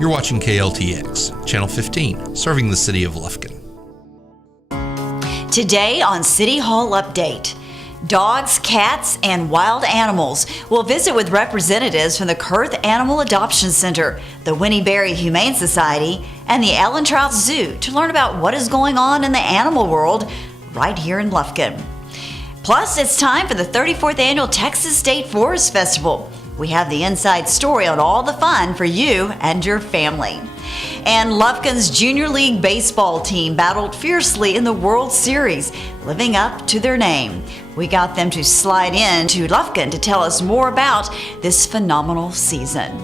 You're watching KLTX, Channel 15, serving the City of Lufkin. Today on City Hall Update, dogs, cats, and wild animals will visit with representatives from the Kurth Animal Adoption Center, the Winnie Berry Humane Society, and the Allen Trout Zoo to learn about what is going on in the animal world right here in Lufkin. Plus, it's time for the 34th Annual Texas State Forest Festival. We have the inside story on all the fun for you and your family. And Lufkin's Junior League baseball team battled fiercely in the World Series, living up to their name. We got them to slide in to Lufkin to tell us more about this phenomenal season.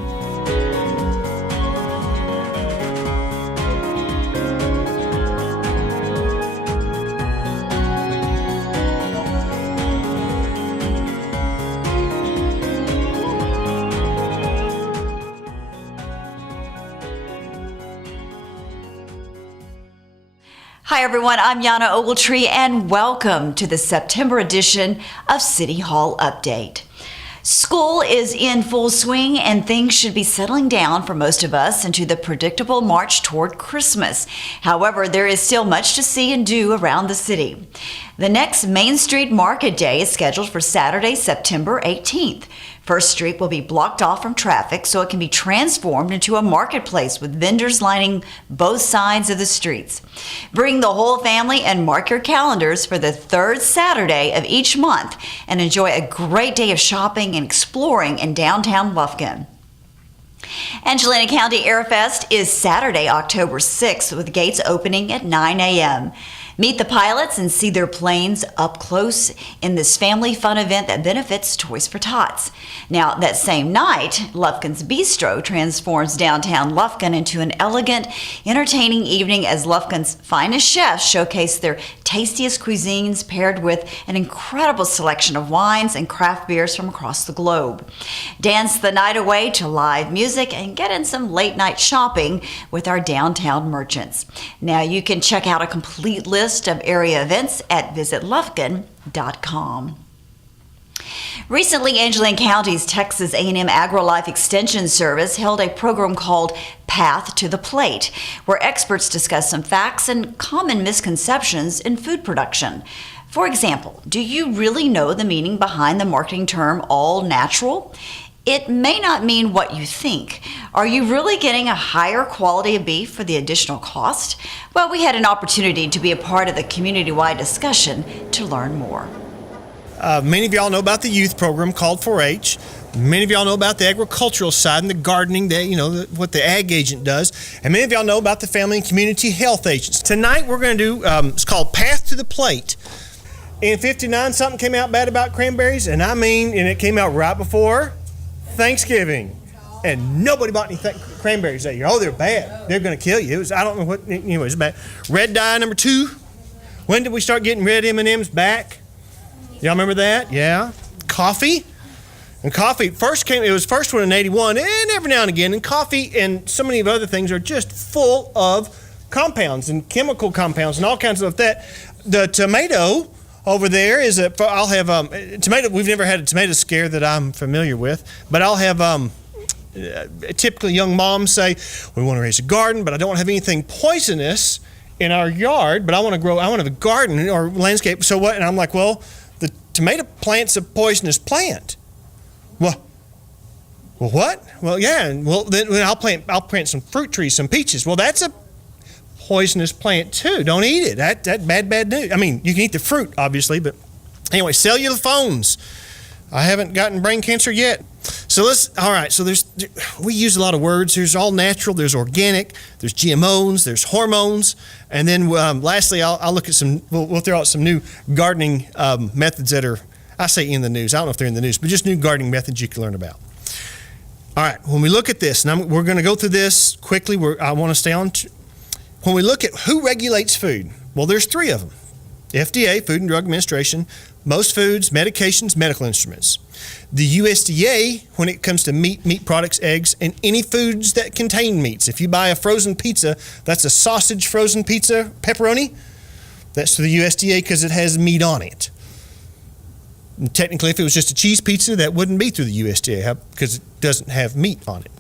Hi everyone, I'm Yana Ogletree and welcome to the September edition of City Hall Update. School is in full swing and things should be settling down for most of us into the predictable march toward Christmas. However, there is still much to see and do around the city. The next Main Street Market Day is scheduled for Saturday, September 18th. First Street will be blocked off from traffic so it can be transformed into a marketplace with vendors lining both sides of the streets. Bring the whole family and mark your calendars for the third Saturday of each month and enjoy a great day of shopping and exploring in downtown Lufkin. Angelina County Airfest is Saturday, October 6th, with gates opening at 9 a.m. Meet the pilots and see their planes up close in this family fun event that benefits Toys for Tots. Now, that same night, Lufkin's Bistro transforms downtown Lufkin into an elegant, entertaining evening as Lufkin's finest chefs showcase their tastiest cuisines paired with an incredible selection of wines and craft beers from across the globe. Dance the night away to live music and get in some late-night shopping with our downtown merchants. Now, you can check out a complete list of area events at visitlufkin.com. Recently, Angelina County's Texas A&M AgriLife Extension Service held a program called Path to the Plate, where experts discuss some facts and common misconceptions in food production. For example, do you really know the meaning behind the marketing term all natural? It may not mean what you think. Are you really getting a higher quality of beef for the additional cost? Well, we had an opportunity to be a part of the community-wide discussion to learn more. Many of y'all know about the youth program called 4-H. Many of y'all know about the agricultural side and the gardening, what the ag agent does. And many of y'all know about the family and community health agents. Tonight we're going to do, it's called Path to the Plate. In 59, something came out bad about cranberries, and it came out right before Thanksgiving, and nobody bought any cranberries that year. Oh, they're bad. They're going to kill you. I don't know what. Anyway, it's bad. Red dye number 2. When did we start getting red M&Ms back? Y'all remember that? Yeah. Coffee. And coffee it was first one in 81, and every now and again. And coffee and so many of other things are just full of compounds and chemical compounds and all kinds of that. The tomato over there is I'll have tomato. We've never had a tomato scare that I'm familiar with, but I'll have typically young moms say, we want to raise a garden, but I don't want to have anything poisonous in our yard, but I want to have a garden or landscape. So what? And I'm like, well, the tomato plant's a poisonous plant. Well, what? Well, yeah. Well, then I'll plant some fruit trees, some peaches. Well, that's a poisonous plant too. Don't eat it. That bad news. I mean, you can eat the fruit, obviously, but anyway, cellular phones. I haven't gotten brain cancer yet. So we use a lot of words. There's all natural, there's organic, there's GMOs, there's hormones, and then lastly, I'll look at we'll throw out some new gardening methods that are, I say in the news. I don't know if they're in the news, but just new gardening methods you can learn about. All right, when we look at this, and we're going to go through this quickly. I want to stay on. When we look at who regulates food, well, there's 3 of them. FDA, Food and Drug Administration, most foods, medications, medical instruments. The USDA, when it comes to meat products, eggs, and any foods that contain meats. If you buy a frozen pizza, that's a sausage frozen pizza, pepperoni, that's to the USDA because it has meat on it. And technically, if it was just a cheese pizza, that wouldn't be through the USDA because it doesn't have meat on it.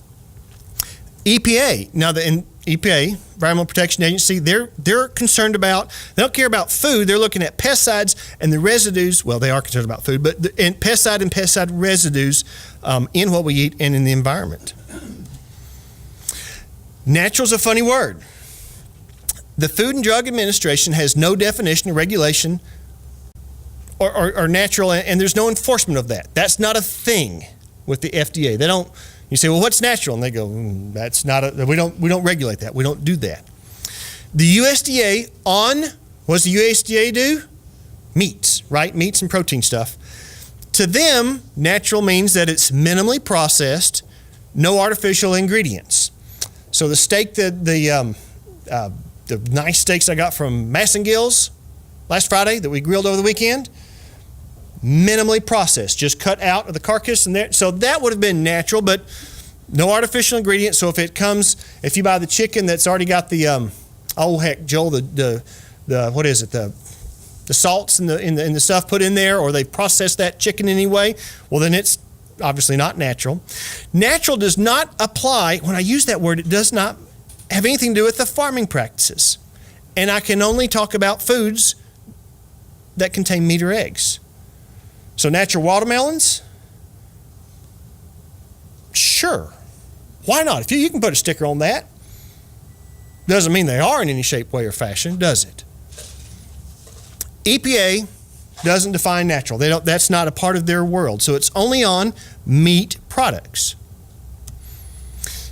EPA. Now, the EPA, Environmental Protection Agency, they're concerned about, they don't care about food. They're looking at pesticides and the residues. Well, they are concerned about food, but pesticide residues in what we eat and in the environment. Natural is a funny word. The Food and Drug Administration has no definition of regulation or natural, and there's no enforcement of that. That's not a thing with the FDA. They don't. You say, well, what's natural? And they go, that's not a. We don't regulate that. We don't do that. The USDA what does the USDA do? Meats, right? Meats and protein stuff. To them, natural means that it's minimally processed, no artificial ingredients. So the steak the nice steaks I got from Massengill's last Friday that we grilled over the weekend, minimally processed, just cut out of the carcass and there. So that would have been natural, but no artificial ingredients. So if you buy the chicken that's already got the Joel, the what is it, the salts and the stuff put in there, or they process that chicken anyway, well then it's obviously not natural. Natural does not apply. When I use that word, it does not have anything to do with the farming practices. And I can only talk about foods that contain meat or eggs. So natural watermelons? Sure. Why not? If you can put a sticker on that. Doesn't mean they are in any shape, way, or fashion, does it? EPA doesn't define natural. That's not a part of their world. So it's only on meat products.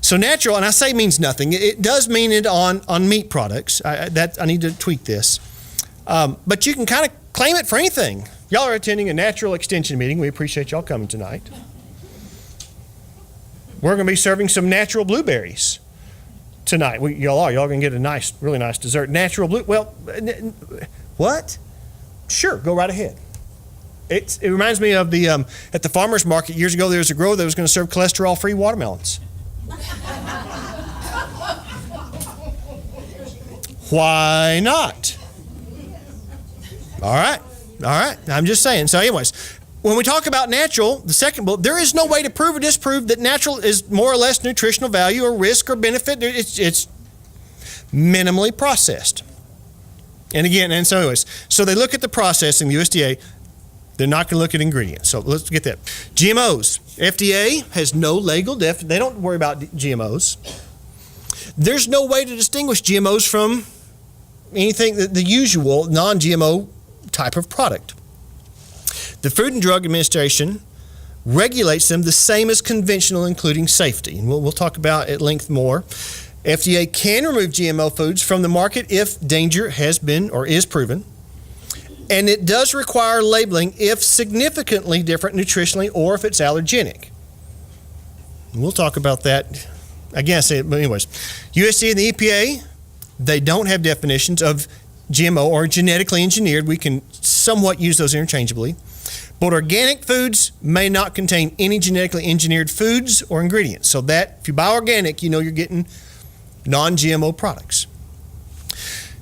So natural, and I say means nothing. It does mean it on meat products. I need to tweak this. But you can kind of claim it for anything. Y'all are attending a natural extension meeting. We appreciate y'all coming tonight. We're going to be serving some natural blueberries tonight. Y'all are going to get a really nice dessert. Natural blue. Well, what? Sure, go right ahead. It reminds me of the at the farmers market years ago. There was a grower that was going to serve cholesterol-free watermelons. Why not? All right. I'm just saying. So anyways, when we talk about natural, the second bullet, there is no way to prove or disprove that natural is more or less nutritional value or risk or benefit. It's minimally processed. And again, so anyways, so they look at the processing, the USDA, they're not going to look at ingredients. So let's get that. GMOs. FDA has no legal definition. They don't worry about GMOs. There's no way to distinguish GMOs from anything, the usual non-GMO type of product. The Food and Drug Administration regulates them the same as conventional, including safety. And we'll talk about at length more. FDA can remove GMO foods from the market if danger has been or is proven. And it does require labeling if significantly different nutritionally or if it's allergenic. And we'll talk about that. I guess, but anyways, USDA and the EPA, they don't have definitions of GMO or genetically engineered. We can somewhat use those interchangeably. But organic foods may not contain any genetically engineered foods or ingredients. So that, if you buy organic, you know you're getting non-GMO products.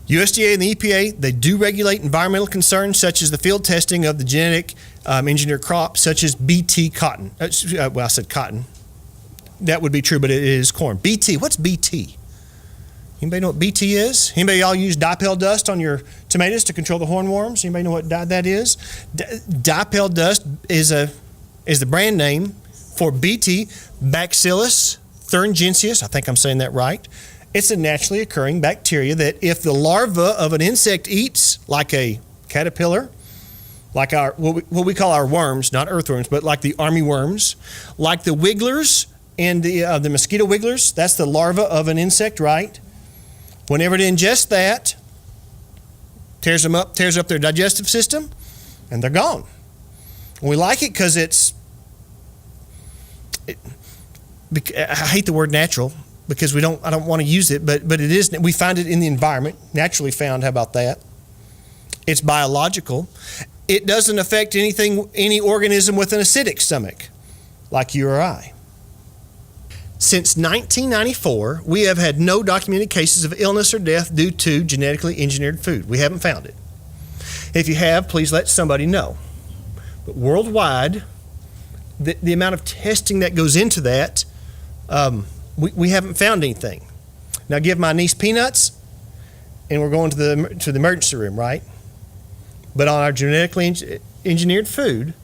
USDA and the EPA, they do regulate environmental concerns such as the field testing of the genetic engineered crops, such as BT cotton. Well, I said cotton. That would be true, but it is corn. BT, what's BT? Anybody know what BT is? Anybody y'all use dipel dust on your tomatoes to control the hornworms? Anybody know what that is? Dipel dust is the brand name for BT, Bacillus thuringiensis. I think I'm saying that right. It's a naturally occurring bacteria that if the larva of an insect eats, like a caterpillar, like what we call our worms, not earthworms, but like the army worms, like the wigglers and the mosquito wigglers, that's the larva of an insect, right? Whenever it ingests that, tears up their digestive system, and they're gone. And we like it because I hate the word natural because I don't want to use it, but it is. We find it in the environment, naturally found. How about that? It's biological. It doesn't affect any organism with an acidic stomach, like you or I. Since 1994, we have had no documented cases of illness or death due to genetically engineered food. We haven't found it. If you have, please let somebody know. But worldwide, the amount of testing that goes into that, We haven't found anything. Now give my niece peanuts, and we're going to the emergency room, right? But on our genetically engineered food,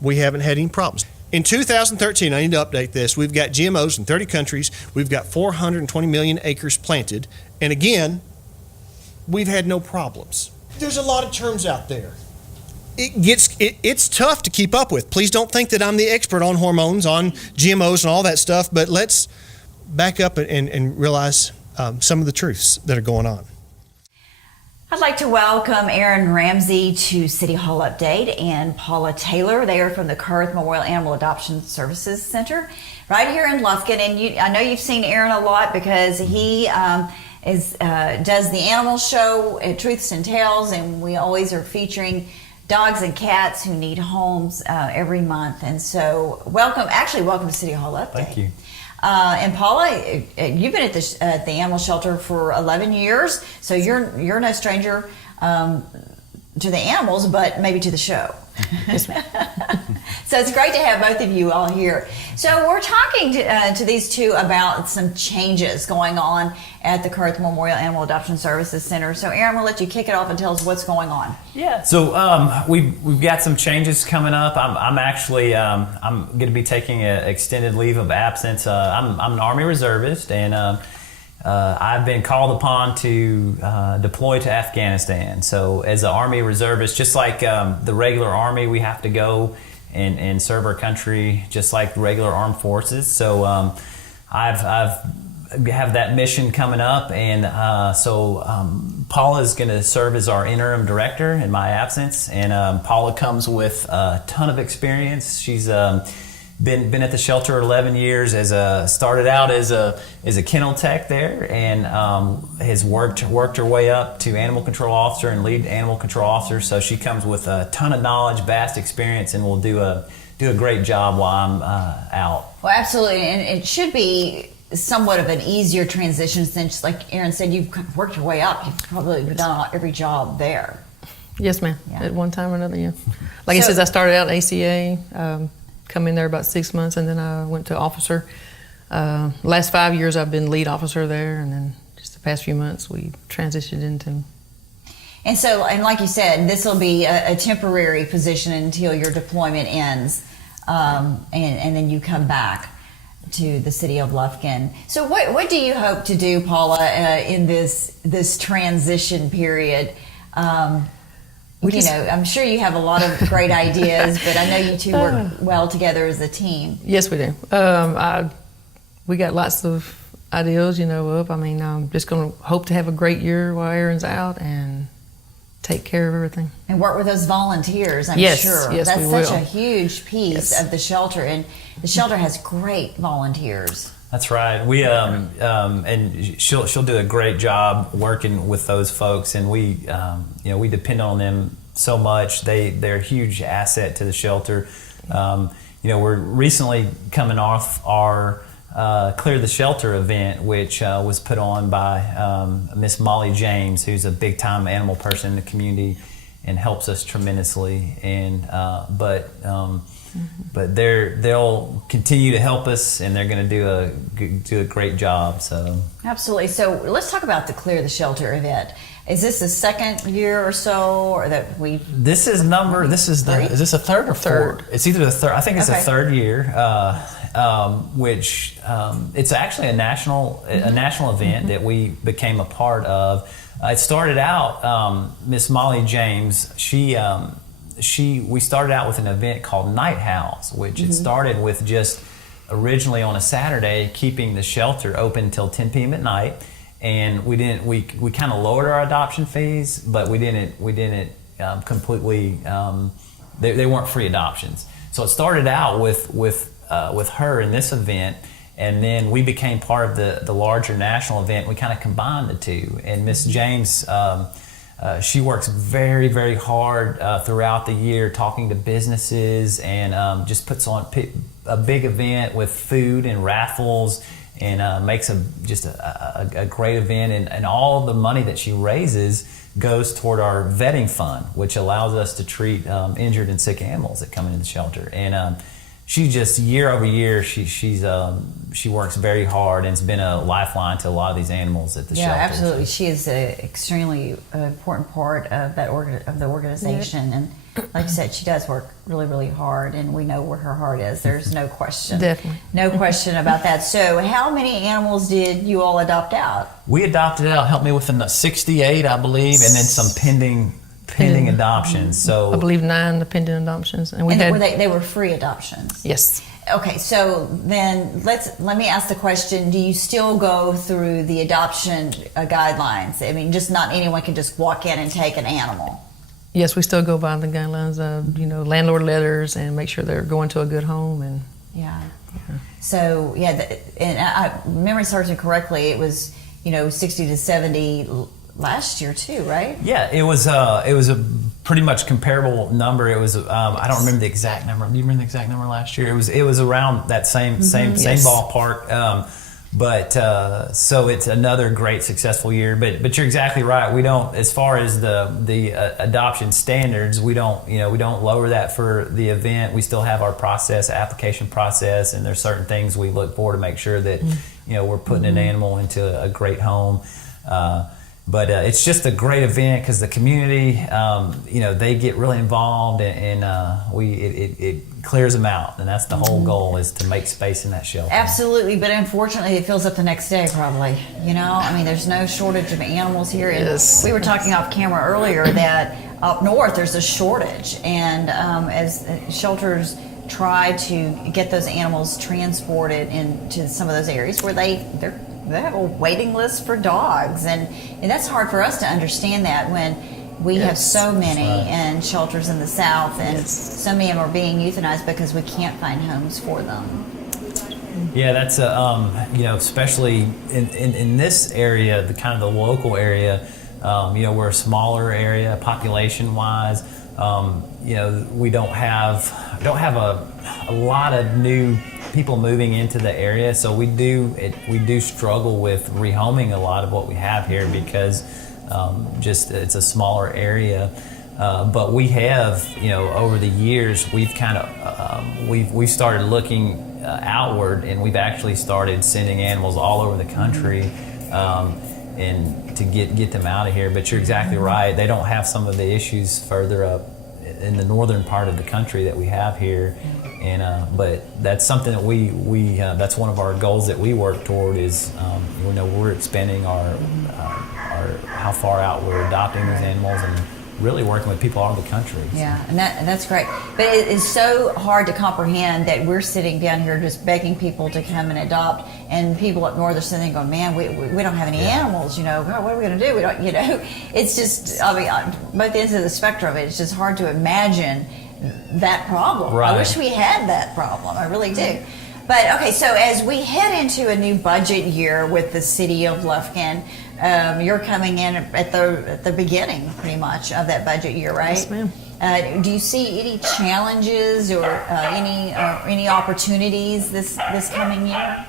we haven't had any problems. In 2013, I need to update this, we've got GMOs in 30 countries. We've got 420 million acres planted. And again, we've had no problems. There's a lot of terms out there. It's tough to keep up with. Please don't think that I'm the expert on hormones, on GMOs and all that stuff, but let's back up and realize some of the truths that are going on. I'd like to welcome Aaron Ramsey to City Hall Update and Paula Taylor. They are from the Kurth Memorial Animal Adoption Services Center right here in Lufkin. And I know you've seen Aaron a lot because he does the animal show at Truths and Tales, and we always are featuring dogs and cats who need homes every month. And so welcome to City Hall Update. Thank you. And Paula, you've been at the animal shelter for 11 years, so you're no stranger to the animals, but maybe to the show. So it's great to have both of you all here. So we're talking to these two about some changes going on at the Kurth Memorial Animal Adoption Services Center. So Aaron, we'll let you kick it off and tell us what's going on. Yeah. So we've got some changes coming up. I'm actually I'm going to be taking an extended leave of absence. I'm an Army reservist, and I've been called upon to deploy to Afghanistan. So as an Army reservist, just like the regular Army, we have to go and serve our country just like the regular armed forces. So I've have that mission coming up, and Paula is going to serve as our interim director in my absence. And Paula comes with a ton of experience. She's been at the shelter 11 years. Started out as a kennel tech there, and has worked her way up to animal control officer and lead animal control officer. So she comes with a ton of knowledge, vast experience, and will do a great job while I'm out. Well, absolutely, and it should be somewhat of an easier transition since, like Aaron said, you've worked your way up. You've probably done every job there. Yes, ma'am. Yeah. At one time or another, yeah. Like I said, I started out at ACA, come in there about 6 months, and then I went to officer. Last 5 years, I've been lead officer there, and then just the past few months, we transitioned into. And so, and like you said, this will be a temporary position until your deployment ends, and then you come back to the city of Lufkin. So what do you hope to do, Paula, in this transition period? I'm sure you have a lot of great ideas, but I know you two work well together as a team. Yes, we do. We got lots of ideas, up. I mean, I'm just going to hope to have a great year while Aaron's out and take care of everything. And work with those volunteers, I'm sure. Yes, that's we such will. a huge piece of the shelter, and the shelter has great volunteers. That's right. We and she'll do a great job working with those folks, and we depend on them so much. They're a huge asset to the shelter. We're recently coming off our Clear the Shelter event, which was put on by Miss Molly James, who's a big time animal person in the community and helps us tremendously. And but they'll continue to help us, and they're going to do a great job. So absolutely. So let's talk about the Clear the Shelter event. Is this the second year or so, or that we? Is this a third or fourth? It's either the third. I think it's the third year. Which it's actually a national event that we became a part of. It started out. Miss Molly James. We started out with an event called Night House, which it started with just originally on a Saturday, keeping the shelter open until 10 p.m. at night. And we kind of lowered our adoption fees, but we didn't completely. They weren't free adoptions. So it started out with her in this event, and then we became part of the larger national event. We kind of combined the two. And Miss James, she works very, very hard throughout the year, talking to businesses, and just puts on a big event with food and raffles. And makes a great event, and all the money that she raises goes toward our vetting fund, which allows us to treat injured and sick animals that come into the shelter. And she just year over year she works very hard, and it's been a lifeline to a lot of these animals at the Yeah, shelter. absolutely. She is an extremely important part of that of the organization, and like you said, she does work really, really hard, and we know where her heart is. There's no question. Definitely. No question about that. So how many animals did you all adopt out? We adopted out, helped me with 68, I believe, and then some pending adoptions. So I believe 9 pending adoptions, and they were free adoptions. Yes. Okay, so then let me ask the question: do you still go through the adoption guidelines? I mean, just not anyone can just walk in and take an animal. Yes, we still go by the guidelines of landlord letters and make sure they're going to a good home and. Yeah. So memory serves me correctly. It was 60 to 70 last year too, right? Yeah, it was a pretty much comparable number. It was I don't remember the exact number. Do you remember the exact number last year? It was around that same Yes. ballpark. But so it's another great successful year. But you're exactly right. We don't, as far as the adoption standards, we don't lower that for the event. We still have our application process, and there's certain things we look for to make sure that we're putting an animal into a great home. But it's just a great event because the community, they get really involved, and it clears them out, and that's the whole goal, is to make space in that shelter. Absolutely, but unfortunately, it fills up the next day probably. I mean, there's no shortage of animals here. And Yes. we were talking off camera earlier that up north there's a shortage, and as shelters try to get those animals transported into some of those areas where they have a waiting list for dogs, and that's hard for us to understand that when we have so many in shelters in the South, and so many of them are being euthanized because we can't find homes for them. Yeah, that's especially in this area, the kind of the local area. We're a smaller area population wise. We don't have a lot of new people moving into the area, so we do struggle with rehoming a lot of what we have here because it's a smaller area. But we have, over the years, we've kind of we started looking outward, and we've actually started sending animals all over the country, and to get them out of here. But you're exactly right; they don't have some of the issues further up in the northern part of the country that we have here. And but that's something that we that's one of our goals that we work toward is we're expanding our how far out we're adopting these animals and really working with people all over the country. Yeah, and that's great. But it is so hard to comprehend that we're sitting down here just begging people to come and adopt, and people up north are sitting there going, man, we don't have any animals, God, what are we going to do? We don't, it's just, I mean, on both ends of the spectrum, it's just hard to imagine that problem. Right. I wish we had that problem. I really do. But okay, so as we head into a new budget year with the City of Lufkin, you're coming in at the beginning, pretty much, of that budget year, right? Yes, ma'am. Do you see any challenges or any opportunities this coming year?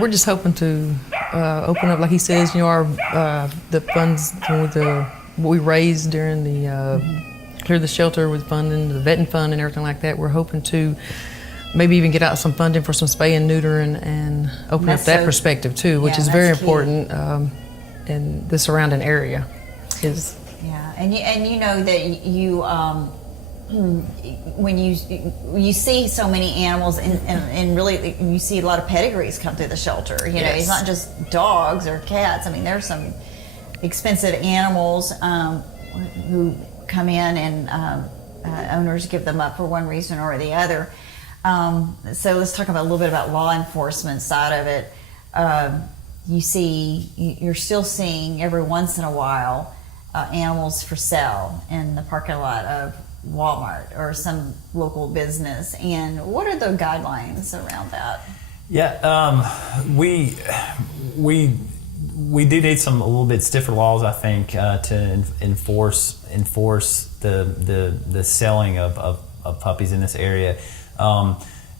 We're just hoping to open up, like he says, our the funds with what we raised during the clear the shelter with funding, the vetting fund and everything like that. We're hoping to maybe even get out some funding for some spay and neuter and open up that perspective too, which is very important in the surrounding area. Yeah, and you know that you when you see so many animals and really you see a lot of pedigrees come through the shelter. It's not just dogs or cats. I mean, there's some expensive animals who come in and owners give them up for one reason or the other. So let's talk about a little bit about law enforcement side of it. You're still seeing every once in a while animals for sale in the parking lot of Walmart or some local business. And what are the guidelines around that? Yeah, we do need a little bit stiffer laws, I think, to enforce the selling of puppies in this area.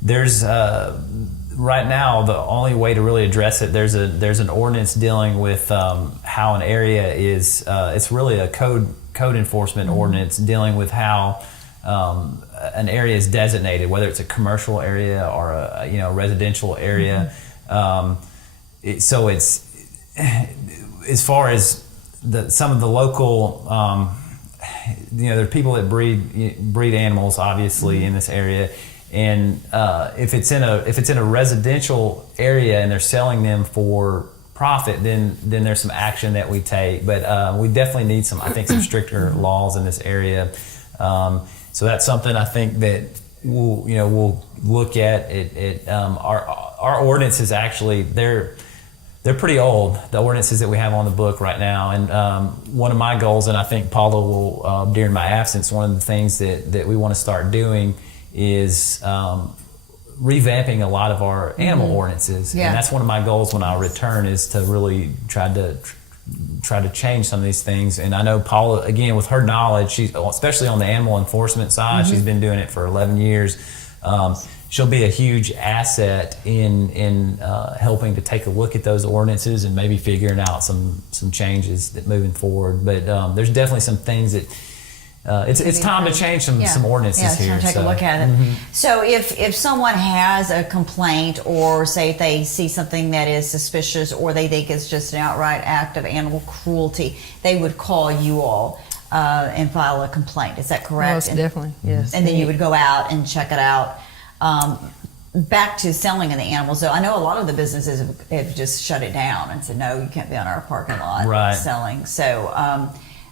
There's right now the only way to really address it. There's an ordinance dealing with how an area is. It's really a code enforcement ordinance dealing with how an area is designated, whether it's a commercial area or a residential area. So it's as far as some of the local, there are people that breed animals, obviously, in this area, and if it's in a residential area and they're selling them for profit, then there's some action that we take. But we definitely need some stricter laws in this area. So that's something I think that we'll look at. Our ordinances actually they're pretty old, the ordinances that we have on the book right now. And one of my goals, and I think Paula will, during my absence, one of the things that we want to start doing is revamping a lot of our animal ordinances. Yeah. And that's one of my goals when I return, is to really try to change some of these things. And I know Paula, again, with her knowledge, she's especially on the animal enforcement side, she's been doing it for 11 years. She'll be a huge asset in helping to take a look at those ordinances and maybe figuring out some changes that moving forward. But there's definitely some things that it's time to change some ordinances here. Take a look at it. So if someone has a complaint, or say if they see something that is suspicious, or they think it's just an outright act of animal cruelty, they would call you all and file a complaint. Is that correct? Most definitely, yes. And then you would go out and check it out. Back to selling of the animals, though, I know a lot of the businesses have just shut it down and said, no, you can't be on our parking lot selling. So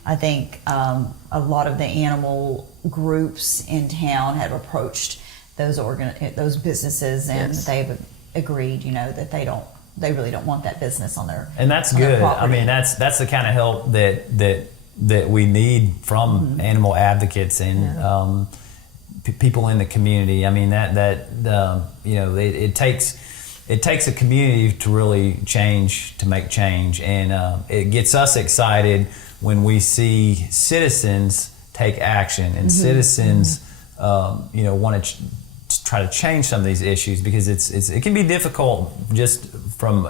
I think a lot of the animal groups in town have approached those businesses, and they've agreed, that they really don't want that business on their and that's good. I mean, that's the kind of help that we need from animal advocates and people in the community. I mean, it takes a community to really make change, and it gets us excited when we see citizens take action, and citizens want to try to change some of these issues, because it can be difficult just from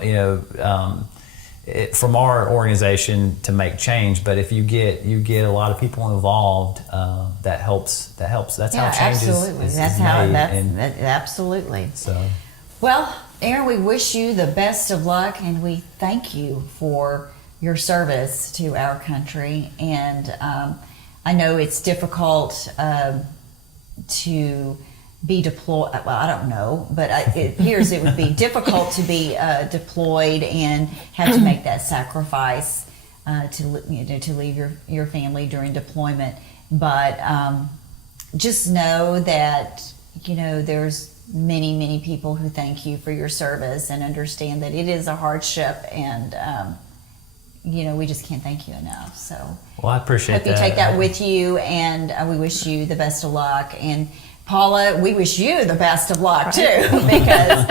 from our organization to make change. But if you get a lot of people involved, that helps. That's how change is made. Absolutely. So, well, Aaron, we wish you the best of luck, and we thank you for your service to our country. And I know it's difficult to be deployed. Well, I don't know, but it appears it would be difficult to be deployed and have to make that sacrifice to leave your family during deployment. But just know that there's many people who thank you for your service and understand that it is a hardship, and we just can't thank you enough. So, well, I appreciate that. Hope you take that with you, and we wish you the best of luck. And Paula, we wish you the best of luck too, because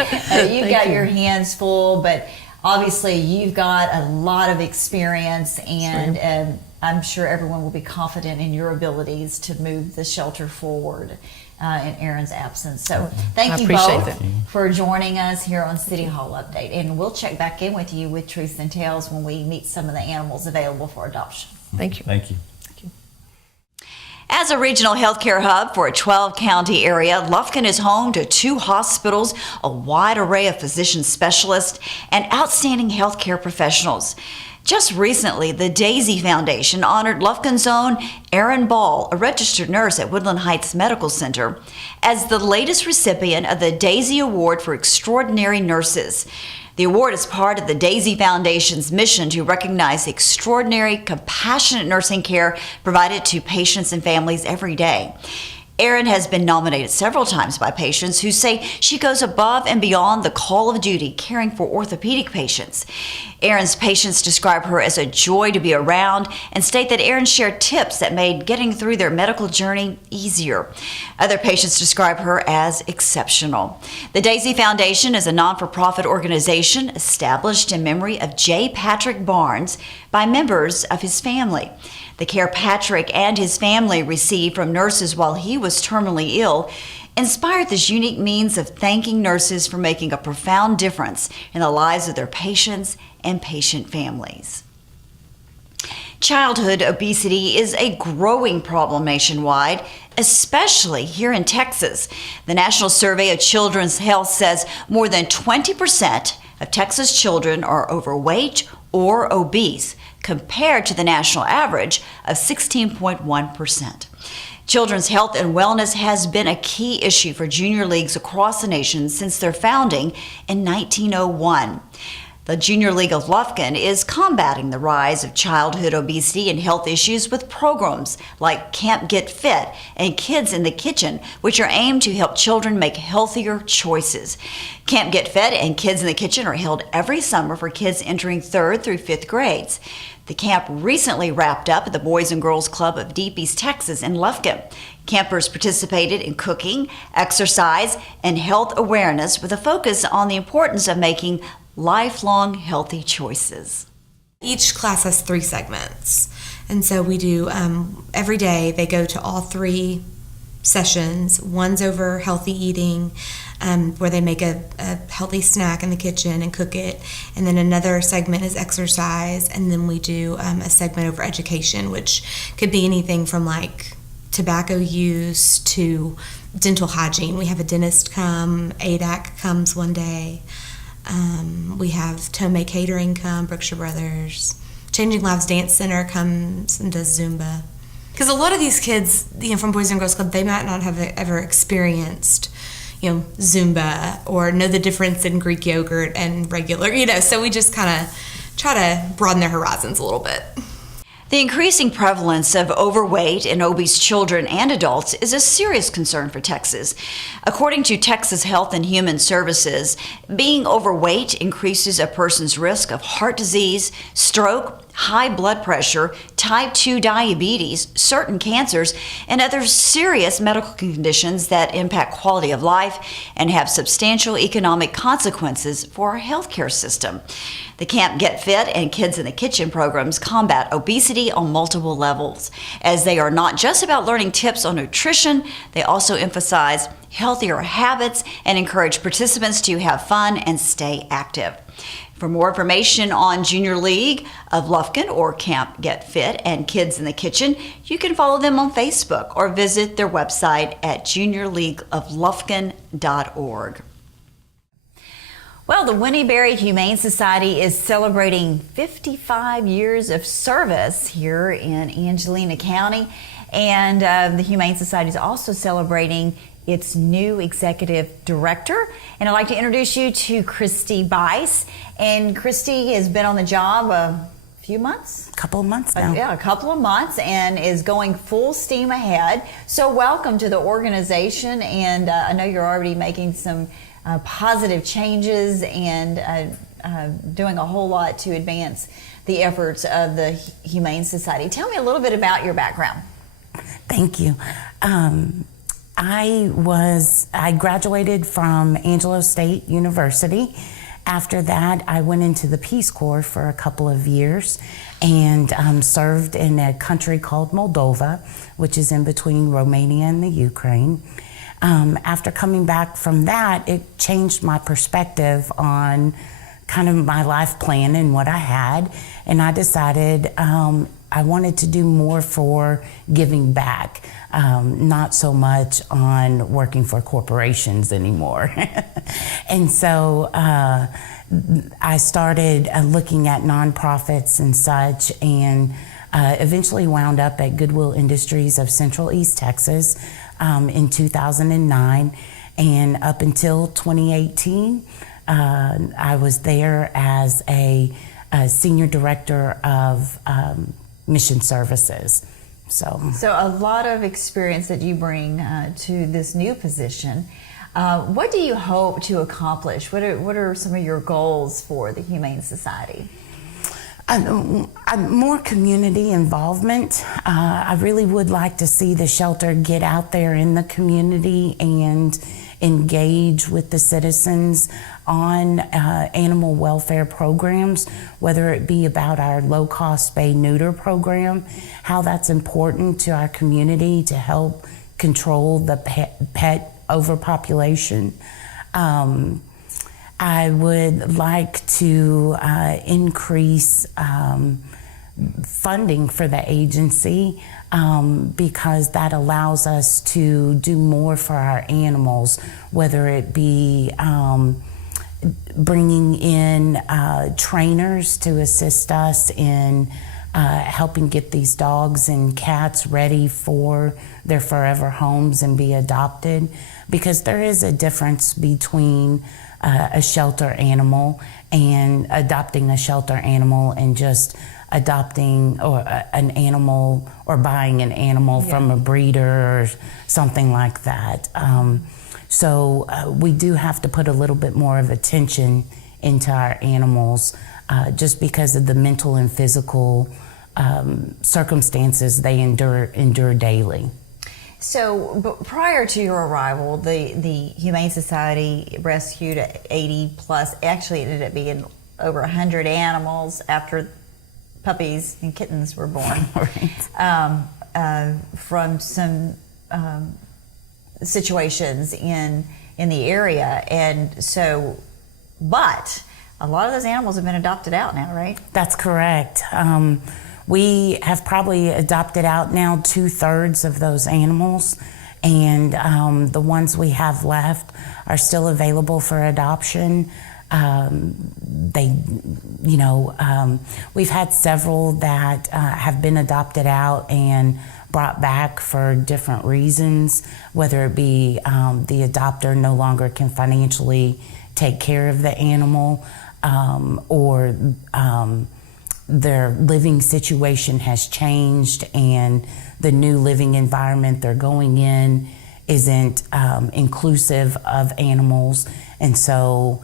you've got your hands full, but obviously you've got a lot of experience, and I'm sure everyone will be confident in your abilities to move the shelter forward in Aaron's absence. So thank you both for joining us here on City Hall Update, and we'll check back in with you with Truths and Tales when we meet some of the animals available for adoption. Thank you. Thank you. As a regional healthcare hub for a 12-county area, Lufkin is home to 2 hospitals, a wide array of physician specialists, and outstanding healthcare professionals. Just recently, the Daisy Foundation honored Lufkin's own Erin Ball, a registered nurse at Woodland Heights Medical Center, as the latest recipient of the Daisy Award for Extraordinary Nurses. The award is part of the Daisy Foundation's mission to recognize the extraordinary, compassionate nursing care provided to patients and families every day. Erin has been nominated several times by patients who say she goes above and beyond the call of duty caring for orthopedic patients. Erin's patients describe her as a joy to be around and state that Erin shared tips that made getting through their medical journey easier. Other patients describe her as exceptional. The Daisy Foundation is a non-for-profit organization established in memory of J. Patrick Barnes by members of his family. The care Patrick and his family received from nurses while he was terminally ill inspired this unique means of thanking nurses for making a profound difference in the lives of their patients and patient families. Childhood obesity is a growing problem nationwide, especially here in Texas. The National Survey of Children's Health says more than 20% of Texas children are overweight or obese, compared to the national average of 16.1%. Children's health and wellness has been a key issue for junior leagues across the nation since their founding in 1901. The Junior League of Lufkin is combating the rise of childhood obesity and health issues with programs like Camp Get Fit and Kids in the Kitchen, which are aimed to help children make healthier choices. Camp Get Fit and Kids in the Kitchen are held every summer for kids entering 3rd through 5th grades. The camp recently wrapped up at the Boys and Girls Club of Deep East Texas in Lufkin. Campers participated in cooking, exercise, and health awareness with a focus on the importance of making lifelong healthy choices. Each class has 3 segments, and so we do every day they go to all 3 sessions. One's over healthy eating, where they make a healthy snack in the kitchen and cook it, and then another segment is exercise, and then we do a segment over education, which could be anything from like tobacco use to dental hygiene. We have a dentist come, ADAC comes one day. We have Tome Catering come, Brookshire Brothers. Changing Lives Dance Center comes and does Zumba. Because a lot of these kids, from Boys and Girls Club, they might not have ever experienced, Zumba or know the difference in Greek yogurt and regular, so we just kind of try to broaden their horizons a little bit. The increasing prevalence of overweight and obese children and adults is a serious concern for Texas. According to Texas Health and Human Services, being overweight increases a person's risk of heart disease, stroke, high blood pressure, type 2 diabetes, certain cancers, and other serious medical conditions that impact quality of life and have substantial economic consequences for our healthcare system. The Camp Get Fit and Kids in the Kitchen programs combat obesity on multiple levels. As they are not just about learning tips on nutrition, they also emphasize healthier habits and encourage participants to have fun and stay active. For more information on Junior League of Lufkin or Camp Get Fit and Kids in the Kitchen, you can follow them on Facebook or visit their website at juniorleagueoflufkin.org. Well, the Winnie Berry Humane Society is celebrating 55 years of service here in Angelina County, and the Humane Society is also celebrating its new executive director. And I'd like to introduce you to Christy Bice. And Christy has been on the job a few months? Couple of months now. Yeah, a couple of months, and is going full steam ahead. So welcome to the organization, and I know you're already making some positive changes and doing a whole lot to advance the efforts of the Humane Society. Tell me a little bit about your background. Thank you. I graduated from Angelo State University. After that, I went into the Peace Corps for a couple of years and served in a country called Moldova, which is in between Romania and the Ukraine. After coming back from that, it changed my perspective on kind of my life plan and what I had, and I decided I wanted to do more for giving back, not so much on working for corporations anymore. And so I started looking at nonprofits and such, and eventually wound up at Goodwill Industries of Central East Texas in 2009, and up until 2018, I was there as a senior director of mission services. So a lot of experience that you bring to this new position. What do you hope to accomplish? What are some of your goals for the Humane Society? More community involvement. I really would like to see the shelter get out there in the community and engage with the citizens on animal welfare programs, whether it be about our low-cost spay-neuter program, how that's important to our community to help control the pet overpopulation. I would like to increase funding for the agency, because that allows us to do more for our animals, whether it be bringing in trainers to assist us in helping get these dogs and cats ready for their forever homes and be adopted, because there is a difference between a shelter animal and adopting a shelter animal and just adopting an animal or buying an animal from a breeder or something like that. So we do have to put a little bit more of attention into our animals, just because of the mental and physical circumstances they endure daily. So, but prior to your arrival, the Humane Society rescued 80 plus. Actually, it ended up being over 100 animals after puppies and kittens were born. From some situations in the area, and so, but a lot of those animals have been adopted out now, right? That's correct. We have probably adopted out now 2/3 of those animals, and the ones we have left are still available for adoption. We've had several that have been adopted out and brought back for different reasons, whether it be the adopter no longer can financially take care of the animal, or their living situation has changed and the new living environment they're going in isn't inclusive of animals. And so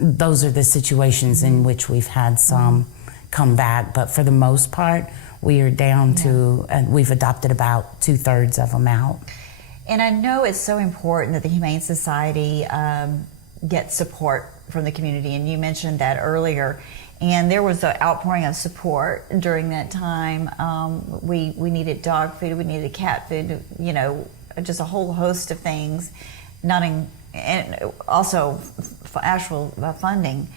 those are the situations in which we've had some come back, but for the most part we are down to, we've adopted about 2/3 of them out. And I know it's so important that the Humane Society gets support from the community, and you mentioned that earlier. And there was an outpouring of support during that time. We needed dog food, we needed cat food, just a whole host of things, and also actual funding.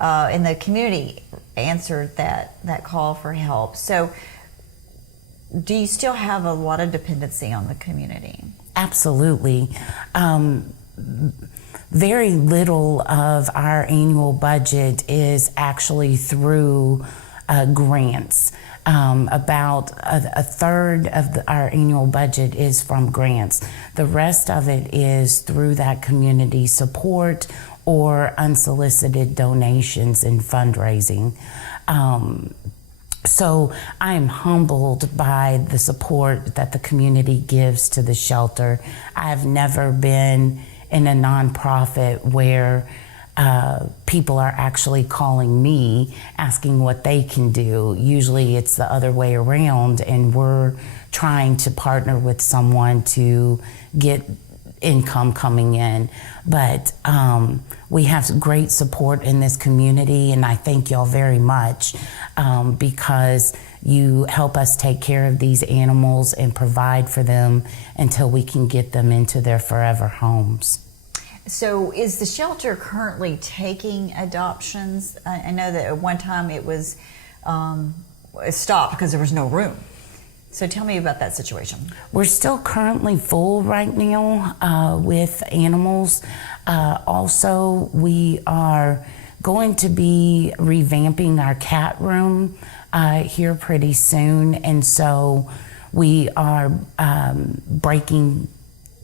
And the community answered that call for help. So do you still have a lot of dependency on the community? Absolutely. Very little of our annual budget is actually through grants. About a third of our annual budget is from grants. The rest of it is through that community support or unsolicited donations and fundraising. So I am humbled by the support that the community gives to the shelter. I have never been in a nonprofit where people are actually calling me asking what they can do. Usually it's the other way around, and we're trying to partner with someone to get income coming in. But we have great support in this community, and I thank y'all very much, because you help us take care of these animals and provide for them until we can get them into their forever homes. So is the shelter currently taking adoptions? I know that at one time it was stopped because there was no room. So tell me about that situation. We're still currently full right now with animals. Also, we are going to be revamping our cat room here pretty soon, and so we are breaking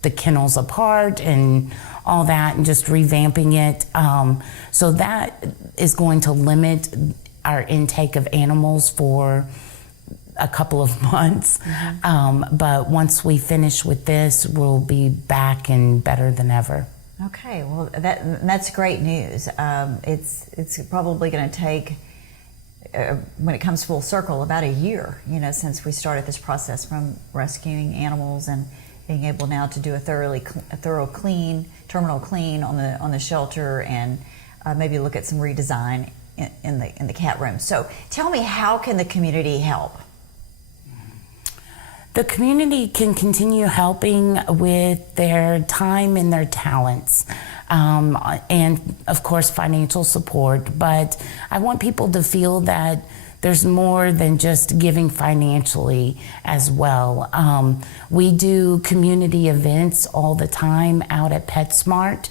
the kennels apart and all that and just revamping it. So that is going to limit our intake of animals for a couple of months. But once we finish with this, we'll be back and better than ever. Okay, well that's great news. It's probably going to take, when it comes full circle, about a year, since we started this process from rescuing animals and being able now to do a thorough clean, terminal clean on the shelter, and maybe look at some redesign in the cat room. So tell me, how can the community help? The community can continue helping with their time and their talents, and of course financial support. But I want people to feel that there's more than just giving financially as well. We do community events all the time out at PetSmart.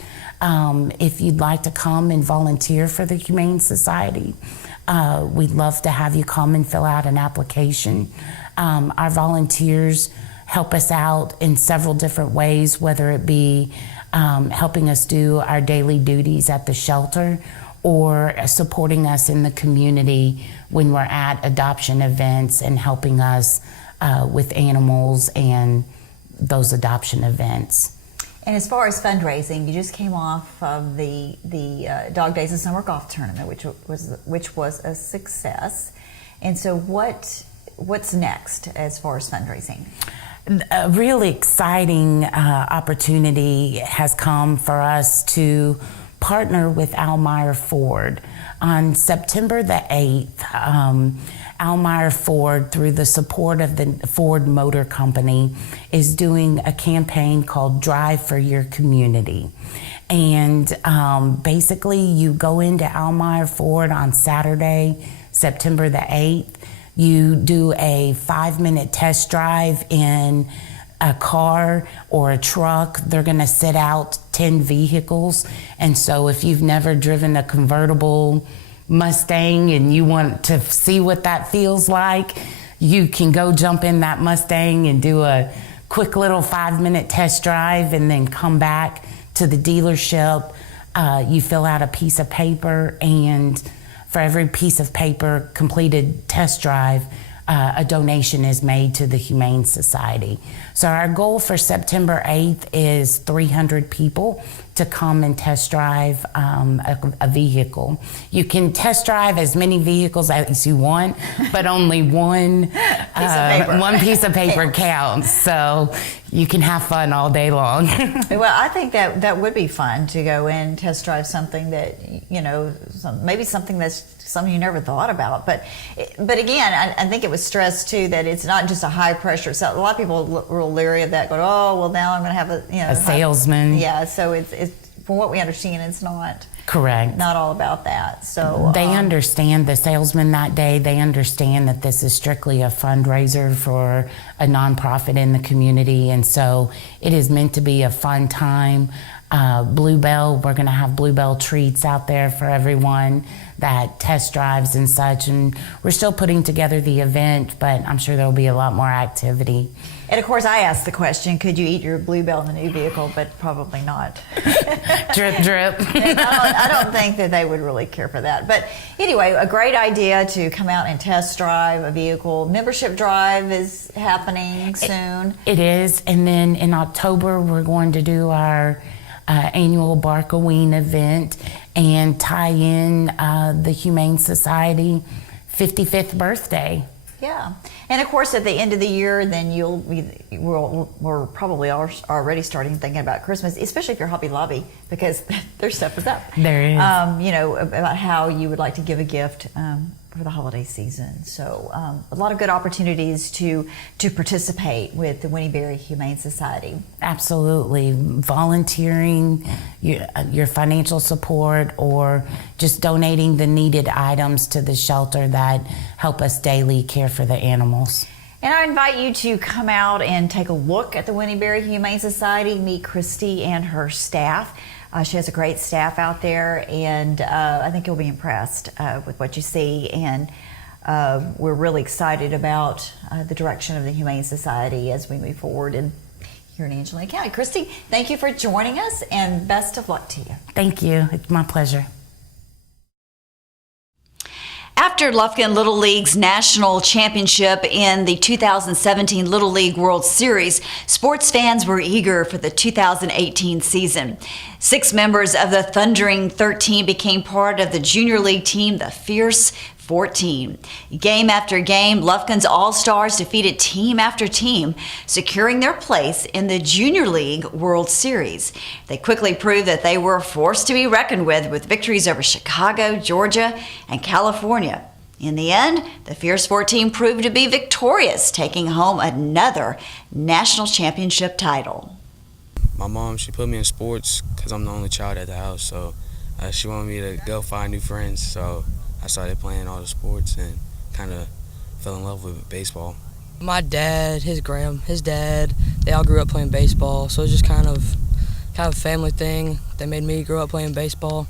If you'd like to come and volunteer for the Humane Society, we'd love to have you come and fill out an application. Our volunteers help us out in several different ways, whether it be helping us do our daily duties at the shelter or supporting us in the community when we're at adoption events and helping us with animals and those adoption events. And as far as fundraising, you just came off of the Dog Days of Summer Golf Tournament, which was a success. And so what's next as far as fundraising? A really exciting opportunity has come for us to partner with Almeyer Ford. On September the 8th, Almeyer Ford, through the support of the Ford Motor Company, is doing a campaign called Drive for Your Community. And basically you go into Almeyer Ford on Saturday, September the 8th. You do a 5-minute test drive in a car or a truck. They're gonna sit out 10 vehicles. And so if you've never driven a convertible Mustang and you want to see what that feels like, you can go jump in that Mustang and do a quick little 5-minute test drive and then come back to the dealership. You fill out a piece of paper, and for every piece of paper completed test drive, a donation is made to the Humane Society. So our goal for September 8th is 300 people to come and test drive a vehicle. You can test drive as many vehicles as you want, but only one piece of paper counts. So you can have fun all day long. Well, I think that would be fun to go in and test drive something that, maybe something that's something you never thought about. But again, I think it was stressed too that it's not just a high pressure. So a lot of people are leery of that, going, oh, well, now I'm going to have a salesman. Yeah, so it's from what we understand, it's not. Correct. Not all about that. So they understand, the salesman that day, they understand that this is strictly a fundraiser for a nonprofit in the community. And so it is meant to be a fun time. Bluebell, we're going to have Bluebell treats out there for everyone that test drives and such. And we're still putting together the event, but I'm sure there'll be a lot more activity. And of course, I asked the question, could you eat your Bluebell in the new vehicle? But probably not. Drip, drip. I don't think that they would really care for that. But anyway, a great idea to come out and test drive a vehicle. Membership drive is happening soon. It is. And then in October, we're going to do our annual Barkoween event and tie in the Humane Society 55th birthday. Yeah, and of course at the end of the year, then we're probably already starting thinking about Christmas, especially if you're Hobby Lobby, because their stuff is up. There is. About how you would like to give a gift for the holiday season. So a lot of good opportunities to participate with the Winnie Berry Humane Society. Absolutely. Volunteering, your financial support, or just donating the needed items to the shelter that help us daily care for the animals. And I invite you to come out and take a look at the Winnie Berry Humane Society, meet Christy and her staff. She has a great staff out there, and I think you'll be impressed with what you see. And we're really excited about the direction of the Humane Society as we move forward here in Angelina County. Christy, thank you for joining us, and best of luck to you. Thank you. It's my pleasure. After Lufkin Little League's national championship in the 2017 Little League World Series, sports fans were eager for the 2018 season. 6 members of the Thundering 13 became part of the junior league team, the Fierce 14. Game after game, Lufkin's All-Stars defeated team after team, securing their place in the Junior League World Series. They quickly proved that they were a force to be reckoned with victories over Chicago, Georgia, and California. In the end, the Fierce 14 proved to be victorious, taking home another national championship title. My mom, she put me in sports because I'm the only child at the house, so she wanted me to go find new friends, so I started playing all the sports, and kind of fell in love with baseball. My dad, his dad, they all grew up playing baseball, so it was just kind of a family thing. They made me grow up playing baseball.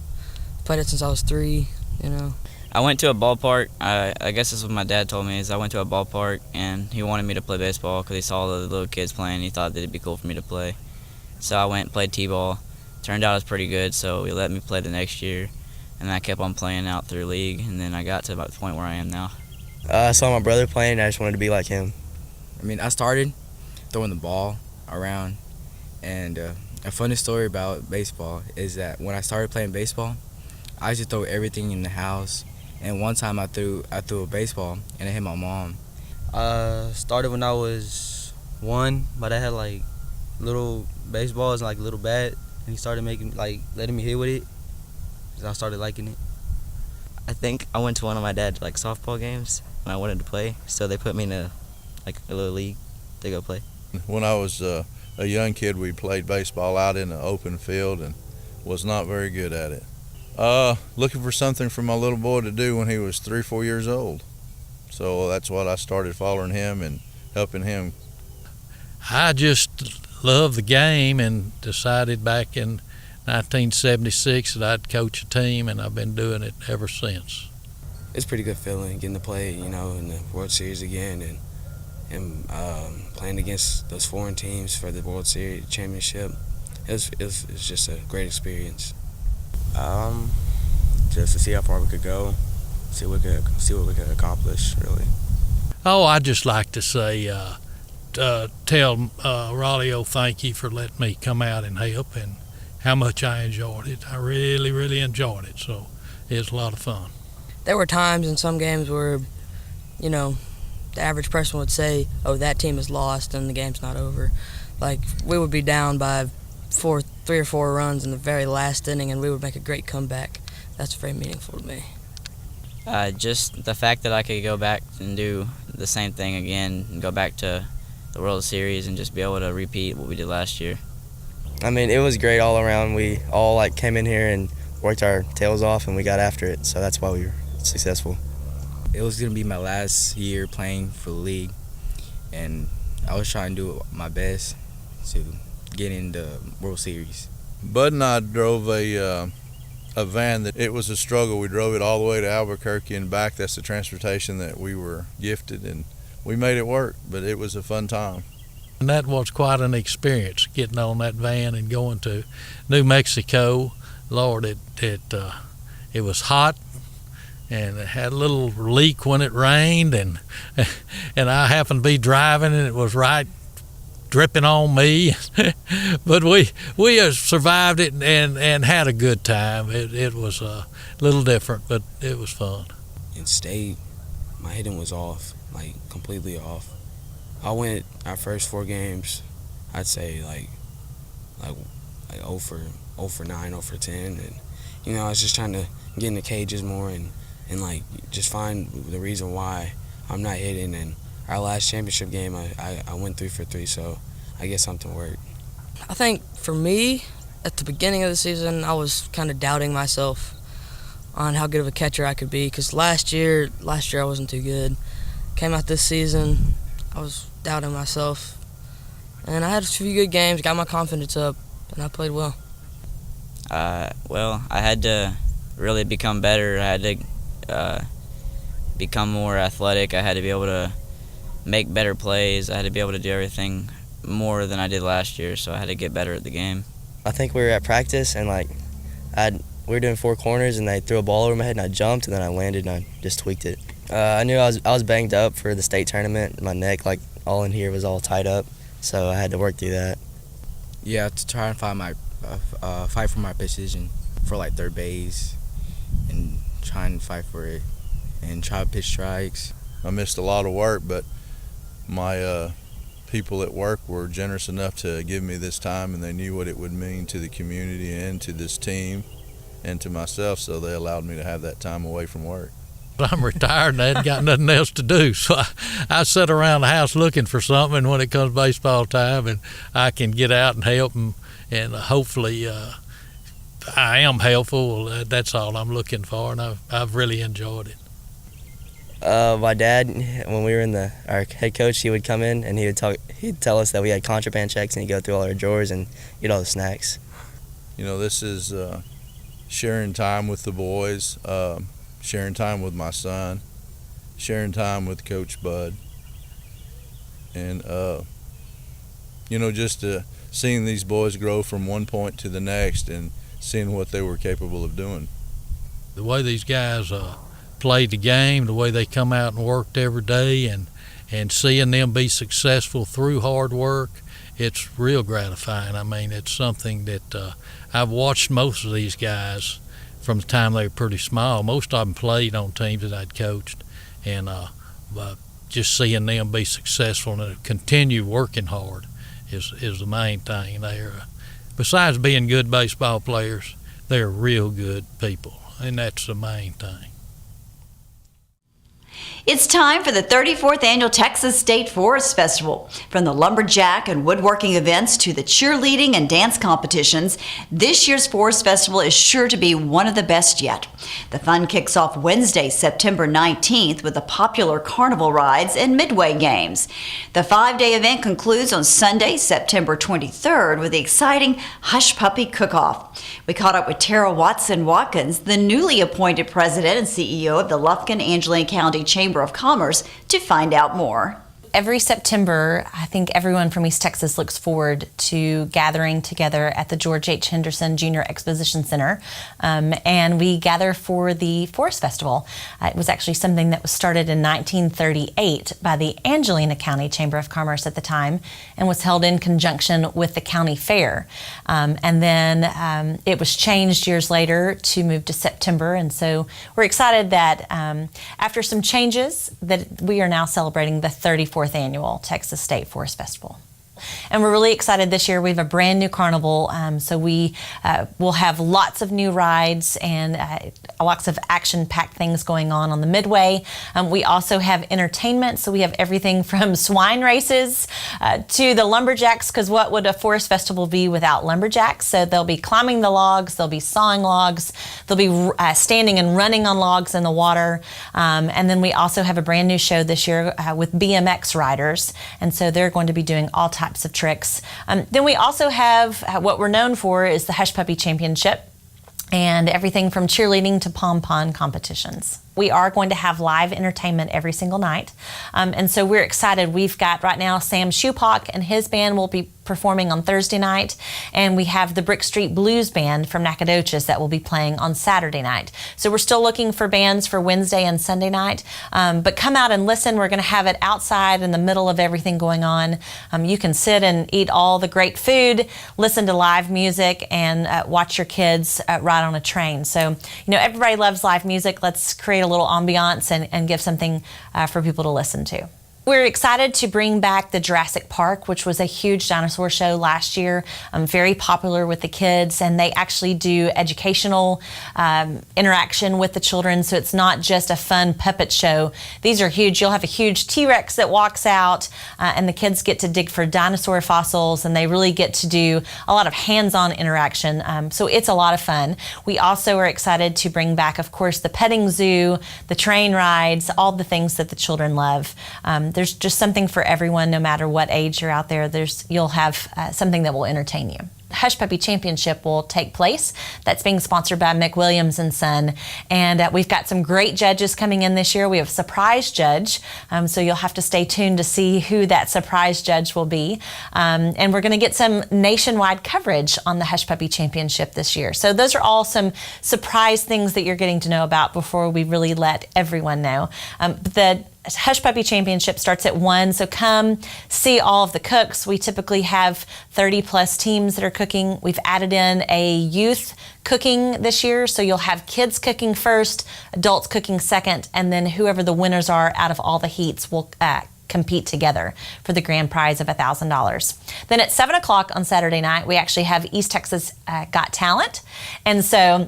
Played it since I was 3, you know. I went to a ballpark. I guess this is what my dad told me, is I went to a ballpark and he wanted me to play baseball because he saw the little kids playing and he thought that it'd be cool for me to play. So I went and played t-ball. Turned out I was pretty good, so he let me play the next year. And I kept on playing out through league, and then I got to about the point where I am now. I saw my brother playing and I just wanted to be like him. I mean, I started throwing the ball around, and a funny story about baseball is that when I started playing baseball, I used to throw everything in the house. And one time I threw a baseball and it hit my mom. Started when I was 1, but I had like little baseballs and like little bat, and he started letting me hit with it. So I started liking it. I think I went to one of my dad's softball games when I wanted to play, so they put me in a little league to go play. When I was a young kid, we played baseball out in the open field and was not very good at it. Looking for something for my little boy to do when he was 3 or 4 years old. So that's what I started following him and helping him. I just loved the game and decided back in 1976 that I'd coach a team, and I've been doing it ever since. It's a pretty good feeling getting to play, in the World Series again, and playing against those foreign teams for the World Series championship. It's just a great experience. Just to see how far we could go, see what we could accomplish, really. Oh, I'd just like to say, tell Raleigh, thank you for letting me come out and help, and how much I enjoyed it. I really, really enjoyed it, so it was a lot of fun. There were times in some games where, the average person would say, oh, that team is lost and the game's not over. Like, we would be down by 3 or 4 runs in the very last inning, and we would make a great comeback. That's very meaningful to me. Just the fact that I could go back and do the same thing again and go back to the World Series and just be able to repeat what we did last year. I mean, it was great all around. We all came in here and worked our tails off, and we got after it. So that's why we were successful. It was gonna be my last year playing for the league, and I was trying to do my best to get in the World Series. Bud and I drove a van that it was a struggle. We drove it all the way to Albuquerque and back. That's the transportation that we were gifted, and we made it work, but it was a fun time. And that was quite an experience, getting on that van and going to New Mexico. Lord, it was hot, and it had a little leak when it rained, and I happened to be driving, and it was right dripping on me. But we survived it and had a good time. It was a little different, but it was fun. In state, my hitting was off, completely off. I went our first 4 games, I'd say like 0 for 9, 0 for 10, and I was just trying to get in the cages more and just find the reason why I'm not hitting. And our last championship game, I went 3 for 3, so I guess something worked. I think for me, at the beginning of the season, I was kind of doubting myself on how good of a catcher I could be, because last year I wasn't too good. Came out this season, I was doubting myself, and I had a few good games, got my confidence up, and I played well. Well, I had to really become better. I had to become more athletic. I had to be able to make better plays. I had to be able to do everything more than I did last year, so I had to get better at the game. I think we were at practice, and we were doing 4 corners, and they threw a ball over my head, and I jumped, and then I landed, and I just tweaked it. I knew I was banged up for the state tournament. My neck, all in here, was all tied up, so I had to work through that. Yeah, to try and fight for my position for third base, and try and fight for it, and try to pitch strikes. I missed a lot of work, but my people at work were generous enough to give me this time, and they knew what it would mean to the community and to this team and to myself, so they allowed me to have that time away from work. I'm retired and I hadn't got nothing else to do, so I sit around the house looking for something, and when it comes baseball time and I can get out and help them, and hopefully I am helpful, that's all I'm looking for, and I've really enjoyed it. My dad, when we were our head coach, he would come in and he'd tell us that we had contraband checks, and he'd go through all our drawers and eat all the snacks. You know, this is sharing time with the boys, sharing time with my son, sharing time with Coach Bud, and you know, just seeing these boys grow from one point to the next and seeing what they were capable of doing. The way these guys played the game, the way they come out and worked every day, and seeing them be successful through hard work, it's real gratifying. I mean, it's something that I've watched most of these guys from the time they were pretty small. Most of them played on teams that I'd coached, and just seeing them be successful and continue working hard is the main thing. They're, besides being good baseball players, they're real good people, and that's the main thing. It's time for the 34th Annual Texas State Forest Festival. From the lumberjack and woodworking events to the cheerleading and dance competitions, this year's Forest Festival is sure to be one of the best yet. The fun kicks off Wednesday, September 19th with the popular carnival rides and midway games. The 5-day event concludes on Sunday, September 23rd with the exciting Hush Puppy Cook-Off. We caught up with Tara Watson-Watkins, the newly appointed president and CEO of the Lufkin-Angeline County Chamber of Commerce, to find out more. Every September, I think everyone from East Texas looks forward to gathering together at the George H. Henderson Jr. Exposition Center, and we gather for the Forest Festival. It was actually something that was started in 1938 by the Angelina County Chamber of Commerce at the time, and was held in conjunction with the county fair. And then it was changed years later to move to September, and so we're excited that after some changes, that we are now celebrating the 34th Annual Texas State Forest Festival. And we're really excited this year. We have a brand new carnival, so we will have lots of new rides and lots of action-packed things going on the midway. We also have entertainment, so we have everything from swine races to the lumberjacks, because what would a forest festival be without lumberjacks? So they'll be climbing the logs, they'll be sawing logs, they'll be standing and running on logs in the water. And then we also have a brand new show this year with BMX riders, and so they're going to be doing all types of tricks. Then we also have what we're known for is the Hush Puppy Championship, and everything from cheerleading to pom-pom competitions. We are going to have live entertainment every single night, and so we're excited. We've got right now Sam Shupak and his band will be performing on Thursday night, and we have the Brick Street Blues Band from Nacogdoches that will be playing on Saturday night. So we're still looking for bands for Wednesday and Sunday night, but come out and listen. We're going to have it outside in the middle of everything going on. You can sit and eat all the great food, listen to live music, and watch your kids ride on a train. So, you know, everybody loves live music. Let's create a little ambiance and give something for people to listen to. We're excited to bring back the Jurassic Park, which was a huge dinosaur show last year, very popular with the kids, and they actually do educational interaction with the children, so it's not just a fun puppet show. These are huge. You'll have a huge T-Rex that walks out, and the kids get to dig for dinosaur fossils, and they really get to do a lot of hands-on interaction, so it's a lot of fun. We also are excited to bring back, of course, the petting zoo, the train rides, all the things that the children love. There's just something for everyone, no matter what age you're out there. You'll have something that will entertain you. Hush Puppy Championship will take place. That's being sponsored by McWilliams & Son. And we've got some great judges coming in this year. We have a surprise judge, so you'll have to stay tuned to see who that surprise judge will be. And we're going to get some nationwide coverage on the Hush Puppy Championship this year. So those are all some surprise things that you're getting to know about before we really let everyone know. The Hush Puppy Championship starts at 1, so come see all of the cooks. We typically have 30-plus teams that are cooking. We've added in a youth cooking this year, so you'll have kids cooking first, adults cooking second, and then whoever the winners are out of all the heats will compete together for the grand prize of $1,000. Then at 7 o'clock on Saturday night, we actually have East Texas Got Talent, and so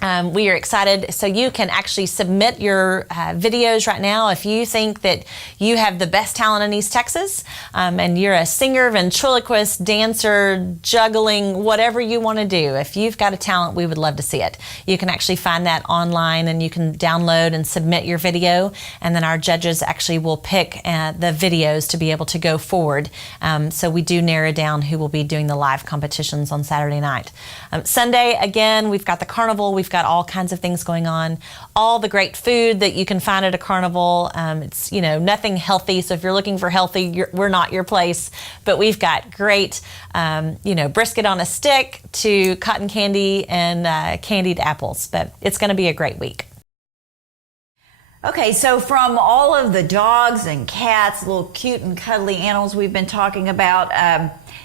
We are excited. So you can actually submit your videos right now if you think that you have the best talent in East Texas, and you're a singer, ventriloquist, dancer, juggling, whatever you want to do. If you've got a talent, we would love to see it. You can actually find that online, and you can download and submit your video, and then our judges actually will pick the videos to be able to go forward. So we do narrow down who will be doing the live competitions on Saturday night. Sunday, again, we've got the carnival. We've got all kinds of things going on. All the great food that you can find at a carnival. It's, nothing healthy. So if you're looking for healthy, we're not your place. But we've got great, brisket on a stick to cotton candy and candied apples. But it's going to be a great week. Okay, so from all of the dogs and cats, little cute and cuddly animals we've been talking about,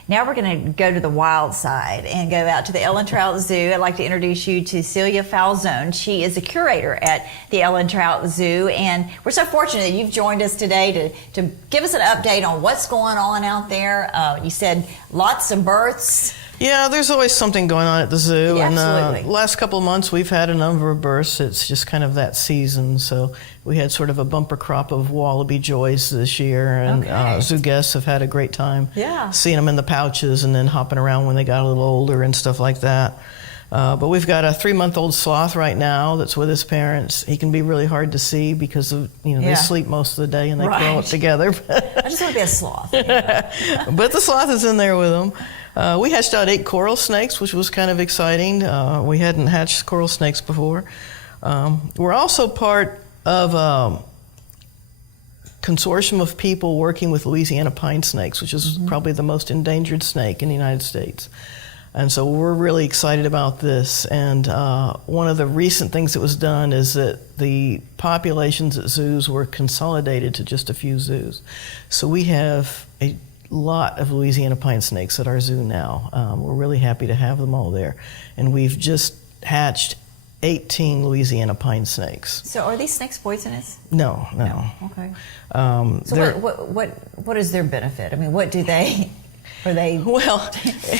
now we're going to go to the wild side and go out to the Ellen Trout Zoo. I'd like to introduce you to Celia Falzone. She is a curator at the Ellen Trout Zoo, and we're so fortunate that you've joined us today to give us an update on what's going on out there. You said lots of births. Yeah, there's always something going on at the zoo. Yeah, and absolutely. Last couple of months, we've had a number of births. It's just kind of that season. So we had sort of a bumper crop of wallaby joys this year. And zoo guests have had a great time seeing them in the pouches and then hopping around when they got a little older and stuff like that. But we've got a 3-month-old sloth right now that's with his parents. He can be really hard to see because of, they sleep most of the day and they grow up together. I just want to be a sloth. But the sloth is in there with them. We hatched out 8 coral snakes, which was kind of exciting. We hadn't hatched coral snakes before. We're also part of a consortium of people working with Louisiana pine snakes, which is probably the most endangered snake in the United States. And so we're really excited about this. And one of the recent things that was done is that the populations at zoos were consolidated to just a few zoos. So we have a lot of Louisiana pine snakes at our zoo now. We're really happy to have them all there. And we've just hatched 18 Louisiana pine snakes. So are these snakes poisonous? No. Okay. So what is their benefit? I mean, what do they... Well,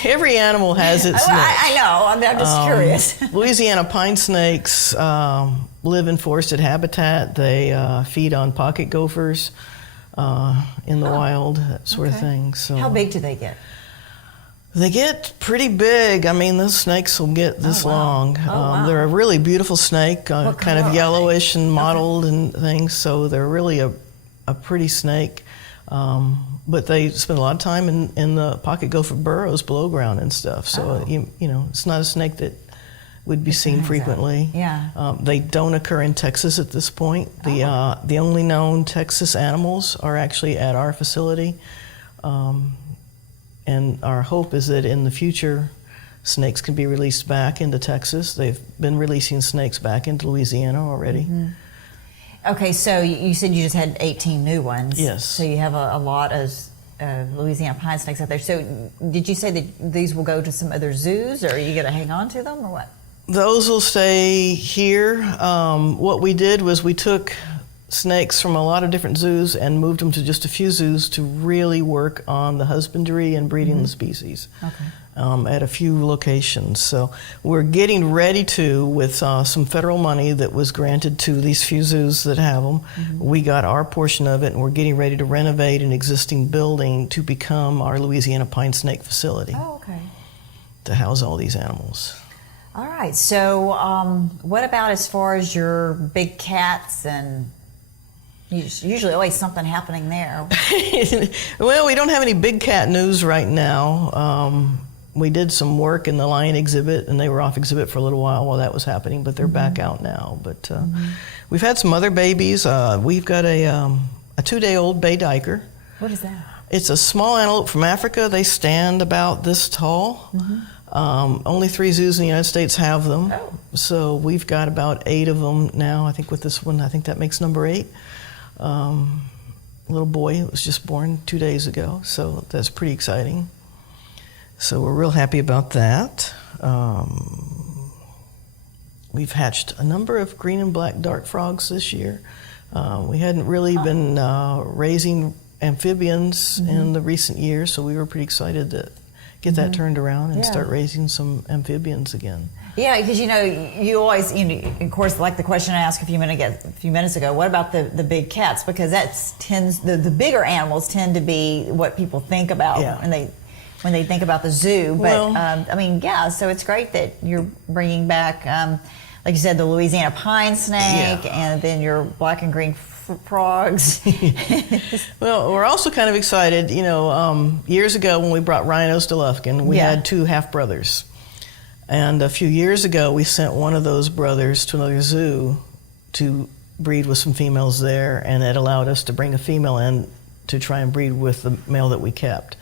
every animal has its niche. I know. I'm just curious. Louisiana pine snakes live in forested habitat. They feed on pocket gophers in the wild, that sort of thing. So, how big do they get? They get pretty big. I mean, those snakes will get this long. They're a really beautiful snake, kind of yellowish and mottled and things. So they're really a pretty snake. But they spend a lot of time in the pocket gopher burrows below ground and stuff. So, it's not a snake that would be seen frequently. Yeah. They don't occur in Texas at this point. The only known Texas animals are actually at our facility. And our hope is that in the future, snakes can be released back into Texas. They've been releasing snakes back into Louisiana already. Okay, so you said you just had 18 new ones. Yes. So you have a lot of Louisiana pine snakes out there. So did you say that these will go to some other zoos, or are you going to hang on to them, or what? Those will stay here. What we did was we took snakes from a lot of different zoos and moved them to just a few zoos to really work on the husbandry and breeding the species. Okay. At a few locations. So we're getting ready to, with some federal money that was granted to these few zoos that have them, we got our portion of it, and we're getting ready to renovate an existing building to become our Louisiana pine snake facility. Oh, okay. To house all these animals. All right. So what about as far as your big cats and... Usually always something happening there. Well, we don't have any big cat news right now. We did some work in the lion exhibit, and they were off exhibit for a little while that was happening, but they're back out now. But we've had some other babies. We've got a 2-day-old bay diker. What is that? It's a small antelope from Africa. They stand about this tall. Only 3 zoos in the United States have them. Oh. So we've got about 8 of them now. I think with this one, I think that makes number 8. Little boy was just born 2 days ago, so that's pretty exciting. So we're real happy about that. We've hatched a number of green and black dart frogs this year. We hadn't really been raising amphibians in the recent years, so we were pretty excited to get that turned around and Yeah. start raising some amphibians again. Yeah, because you always, of course, like the question I asked a few minutes ago. What about the big cats? Because the bigger animals tend to be what people think about when they think about the zoo. But Well- so it's great that you're bringing back, like you said, the Louisiana pine snake, and then your black and green frogs. Well, we're also kind of excited. Years ago when we brought rhinos to Lufkin, we had 2 half-brothers. And a few years ago, we sent one of those brothers to another zoo to breed with some females there, and it allowed us to bring a female in to try and breed with the male that we kept.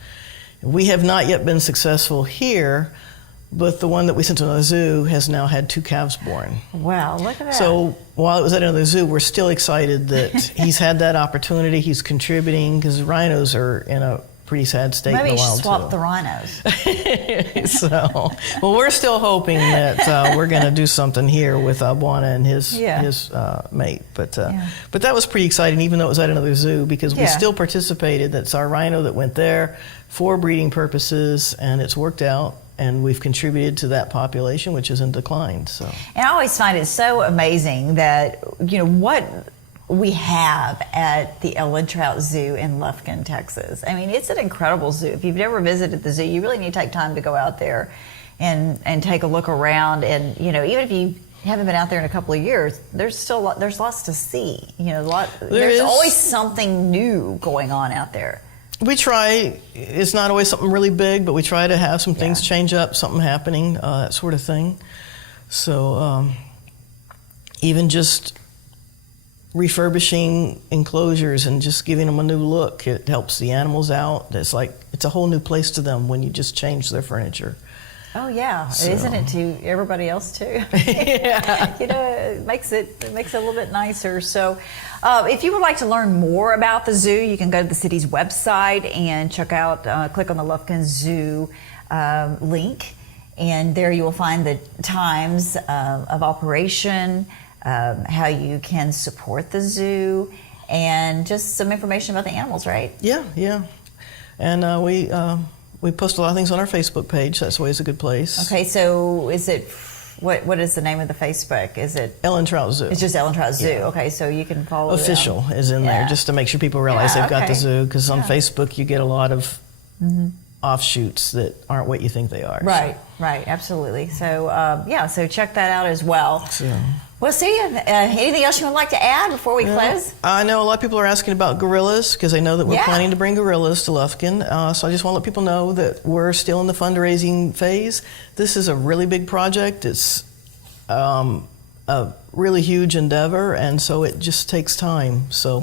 We have not yet been successful here, but the one that we sent to another zoo has now had 2 calves born. Wow, look at that. So while it was at another zoo, we're still excited that he's had that opportunity. He's contributing, because rhinos are in a pretty sad state Maybe in you the should wild swap too. the rhinos. So, well, we're still hoping that we're going to do something here with Buana and his mate. But that was pretty exciting, even though it was at another zoo, because we still participated. That's our rhino that went there for breeding purposes, and it's worked out. And we've contributed to that population, which is in decline. So, And I always find it so amazing that, what we have at the Ellen Trout Zoo in Lufkin, Texas. I mean, it's an incredible zoo. If you've never visited the zoo, you really need to take time to go out there and take a look around. And, even if you haven't been out there in a couple of years, there's lots to see. There's always something new going on out there. we try. It's not always something really big, but we try to have some things change up, something happening, that sort of thing. So even just refurbishing enclosures and just giving them a new look, it helps the animals out. It's a whole new place to them when you just change their furniture. Oh yeah, isn't it to everybody else too? Yeah. It makes it a little bit nicer. So, if you would like to learn more about the zoo, you can go to the city's website and check out, click on the Lufkin Zoo link, and there you will find the times of operation, how you can support the zoo, and just some information about the animals, right? Yeah. And we post a lot of things on our Facebook page. That's always a good place. Okay, so is it, what is the name of the Facebook? Is it Ellen Trout Zoo? It's just Ellen Trout Zoo. Yeah. Okay, so you can follow Official them. is in there, just to make sure people realize they've got the zoo. Because on Yeah. Facebook you get a lot of offshoots that aren't what you think they are. Right, absolutely. So so check that out as well. So. Well, see, anything else you would like to add before we close? I know a lot of people are asking about gorillas because they know that we're Yeah. planning to bring gorillas to Lufkin. So I just want to let people know that we're still in the fundraising phase. This is a really big project. It's a really huge endeavor, and so it just takes time. So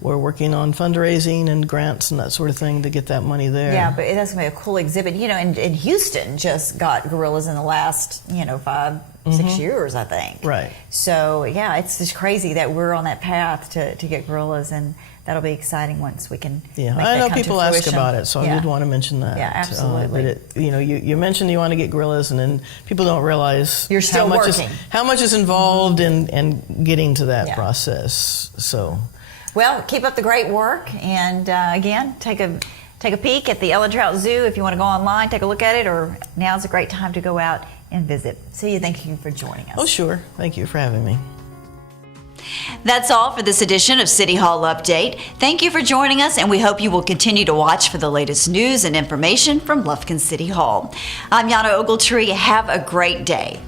we're working on fundraising and grants and that sort of thing to get that money there. Yeah, but that's going to be a cool exhibit. And Houston just got gorillas in the last, 5-6 years, I think. Right. So, it's just crazy that we're on that path to get gorillas, and that'll be exciting once we can make I that know come to people ask fruition. about it, so I did want to mention that. Yeah, absolutely. You mentioned you want to get gorillas, and then people don't realize You're still how much is involved in getting to that process. So, well, keep up the great work, and again, take a peek at the Ellen Trout Zoo. If you want to go online, take a look at it, or now's a great time to go out and visit. So, thank you for joining us. Oh, sure. Thank you for having me. That's all for this edition of City Hall Update. Thank you for joining us, and we hope you will continue to watch for the latest news and information from Lufkin City Hall. I'm Yana Ogletree. Have a great day.